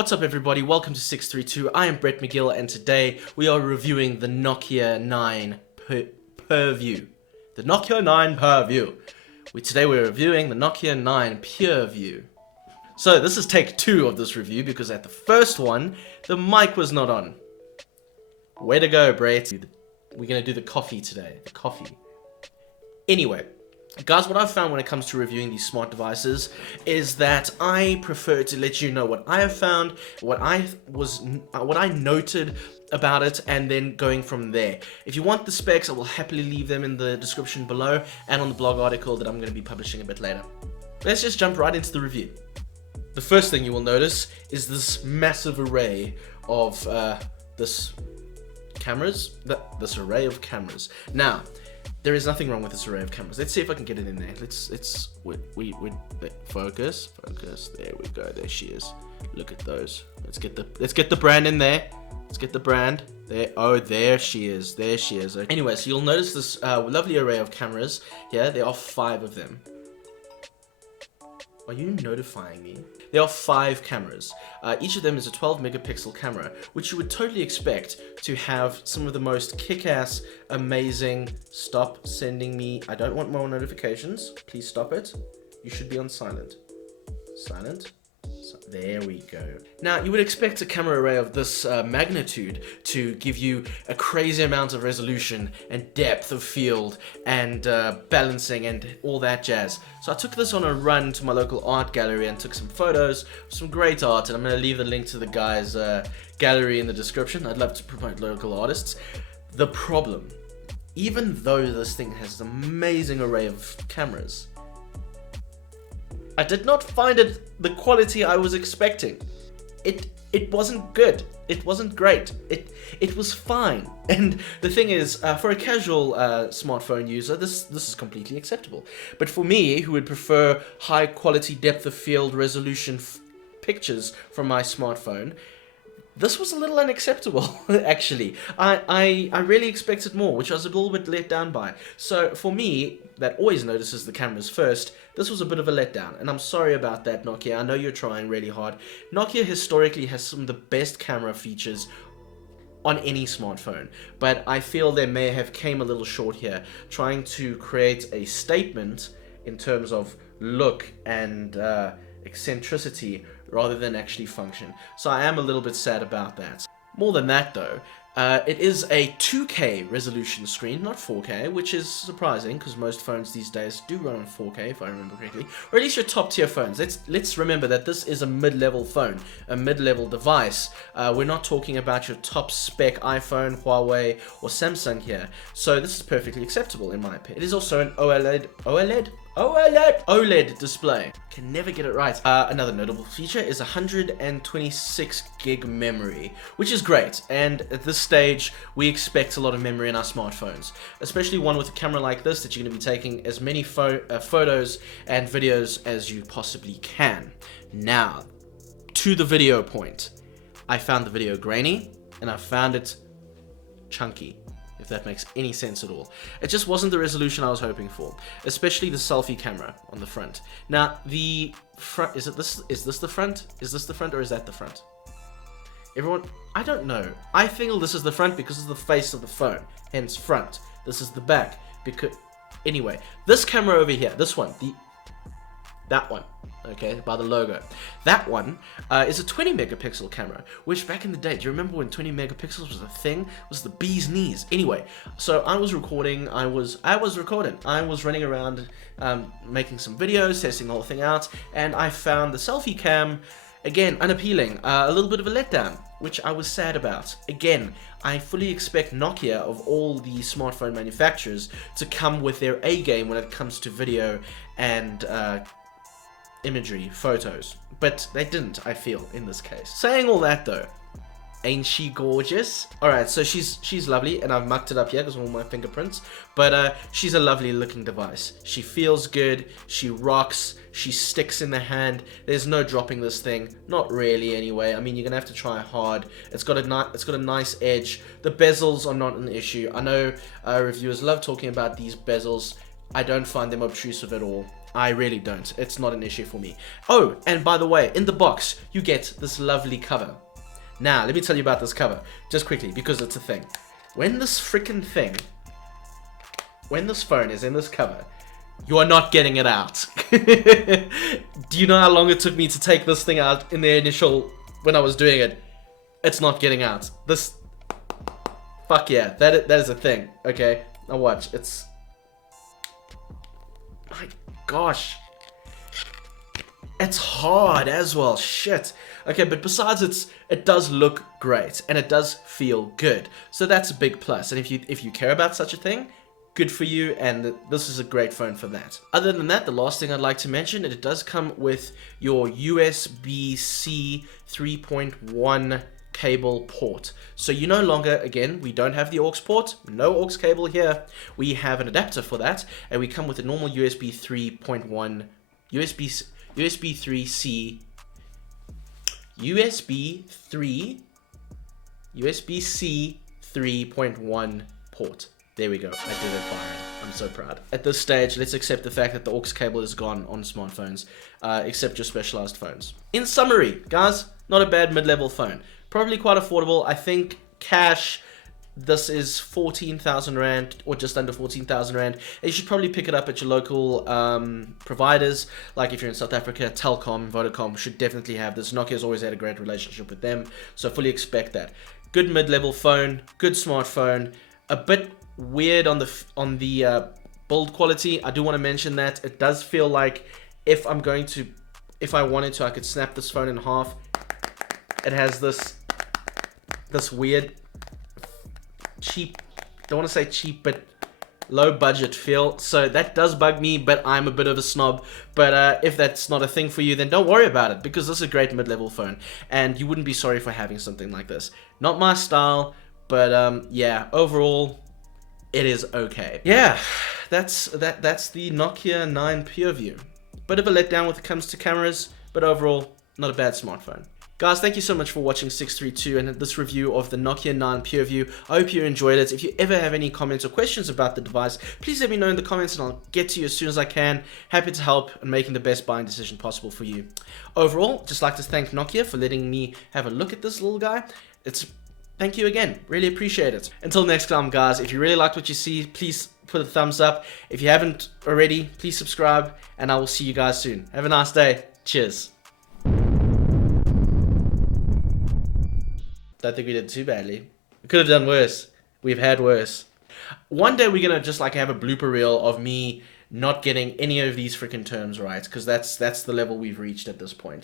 What's up everybody, welcome to 632. I am Brett Magill and today we are reviewing the Nokia 9 PureView. The Nokia 9 PureView. Today we're reviewing the Nokia 9 PureView. So this is take 2 of this review because at the first one, the mic was not on. Way to go, Brett. We're going to do the coffee today. The coffee. Anyway. Guys, what I've found when it comes to reviewing these smart devices is that I prefer to let you know what I have found, what I noted about it, and then going from there. If you want the specs, I will happily leave them in the description below and on the blog article that I'm going to be publishing a bit later. Let's just jump right into the review. The first thing you will notice is this massive array of this array of cameras. Now, there is nothing wrong with this array of cameras. Let's see if I can get it in there. Focus. There we go. There she is. Look at those. Let's get the brand in there. Let's get the brand. There. Oh, there she is. There she is. Okay. Anyway, so you'll notice this lovely array of cameras. Yeah, there are 5 of them. Are you notifying me? There are 5 cameras. Each of them is a 12 megapixel camera, which you would totally expect to have some of the most kick-ass, amazing... Stop sending me... I don't want more notifications. Please stop it. You should be on silent. Silent. There we go. Now, you would expect a camera array of this magnitude to give you a crazy amount of resolution and depth of field and balancing and all that jazz. So I took this on a run to my local art gallery and took some photos, some great art, and I'm going to leave the link to the guy's gallery in the description. I'd love to promote local artists. The problem, even though this thing has an amazing array of cameras, I did not find it the quality I was expecting. It wasn't good. It wasn't great. It was fine. And the thing is, for a casual smartphone user, this is completely acceptable. But for me, who would prefer high quality depth of field resolution pictures from my smartphone, this was a little unacceptable, actually. I really expected more, which I was a little bit let down by. So for me, that always notices the cameras first, this was a bit of a letdown. And I'm sorry about that, Nokia. I know you're trying really hard. Nokia historically has some of the best camera features on any smartphone. But I feel they may have came a little short here, trying to create a statement in terms of look and eccentricity rather than actually function. So I am a little bit sad about that. More than that though, it is a 2K resolution screen, not 4K, which is surprising because most phones these days do run on 4K if I remember correctly, or at least your top tier phones. Let's remember that this is a mid-level phone, a mid-level device. We're not talking about your top spec iPhone, Huawei, or Samsung here. So this is perfectly acceptable in my opinion. It is also an OLED display. Can never get it right. Another notable feature is 126 gig memory, which is great. And at this stage, we expect a lot of memory in our smartphones, especially one with a camera like this that you're going to be taking as many photos and videos as you possibly can. Now, to the video point. I found the video grainy and I found it chunky, if that makes any sense at all. It just wasn't the resolution I was hoping for, especially the selfie camera on the front. Now, the front, is this the front? Is this the front or is that the front? Everyone, I don't know. I feel this is the front because it's the face of the phone, hence front. This is the back because, anyway, this camera over here, this one, that one, okay, by the logo. That one is a 20 megapixel camera, which back in the day, do you remember when 20 megapixels was a thing? It was the bee's knees. Anyway, so I was recording, I was running around making some videos, testing the whole thing out, and I found the selfie cam, again, unappealing, a little bit of a letdown, which I was sad about. Again, I fully expect Nokia, of all the smartphone manufacturers, to come with their A game when it comes to video and imagery, photos, but they didn't, I feel, in this case. Saying all that though, ain't she gorgeous? Alright, so she's lovely, and I've mucked it up here because of all my fingerprints, but she's a lovely looking device. She feels good, she rocks, she sticks in the hand, there's no dropping this thing, not really anyway. I mean, you're gonna have to try hard. It's got a nice edge. The bezels are not an issue. I know reviewers love talking about these bezels. I don't find them obtrusive at all. I really don't. It's not an issue for me. Oh, and by the way, in the box, you get this lovely cover. Now, let me tell you about this cover, just quickly, because it's a thing. When this phone is in this cover, you are not getting it out. Do you know how long it took me to take this thing out in the initial, when I was doing it? It's not getting out. This, fuck yeah, that is a thing, okay? Now watch, it's, my gosh. It's hard as well, shit. Okay, but besides it does look great, and it does feel good. So that's a big plus, and if you care about such a thing, good for you, and this is a great phone for that. Other than that, the last thing I'd like to mention, it does come with your USB-C 3.1 cable port. So you no longer, again, we don't have the aux port, no aux cable here. We have an adapter for that, and we come with a normal USB 3.1, USB 3C, USB-C 3.1 port. There we go. I did it fine. I'm so proud. At this stage, let's accept the fact that the aux cable is gone on smartphones, except your specialized phones. In summary, guys, not a bad mid-level phone. Probably quite affordable. I think cash, this is 14,000 Rand, or just under 14,000 Rand. And you should probably pick it up at your local providers. Like if you're in South Africa, Telkom, Vodacom should definitely have this. Nokia's always had a great relationship with them, so fully expect that. Good mid-level phone, good smartphone. A bit weird on the build quality. I do want to mention that it does feel like if I wanted to, I could snap this phone in half. It has this weird cheap, don't want to say cheap, but low budget feel. So that does bug me, but I'm a bit of a snob. But if that's not a thing for you, then don't worry about it, because this is a great mid-level phone, and you wouldn't be sorry for having something like this. Not my style, but yeah, overall, it is okay. Yeah, that's the Nokia 9 PureView. Bit of a letdown when it comes to cameras, but overall, not a bad smartphone. Guys, thank you so much for watching 632 and this review of the Nokia 9 PureView. I hope you enjoyed it. If you ever have any comments or questions about the device, please let me know in the comments and I'll get to you as soon as I can. Happy to help in making the best buying decision possible for you. Overall, just like to thank Nokia for letting me have a look at this little guy. Thank you again. Really appreciate it. Until next time, guys, if you really liked what you see, please put a thumbs up. If you haven't already, please subscribe, and I will see you guys soon. Have a nice day. Cheers. Don't think we did too badly. We could have done worse. We've had worse. One day we're gonna just like have a blooper reel of me not getting any of these freaking terms right, because that's the level we've reached at this point.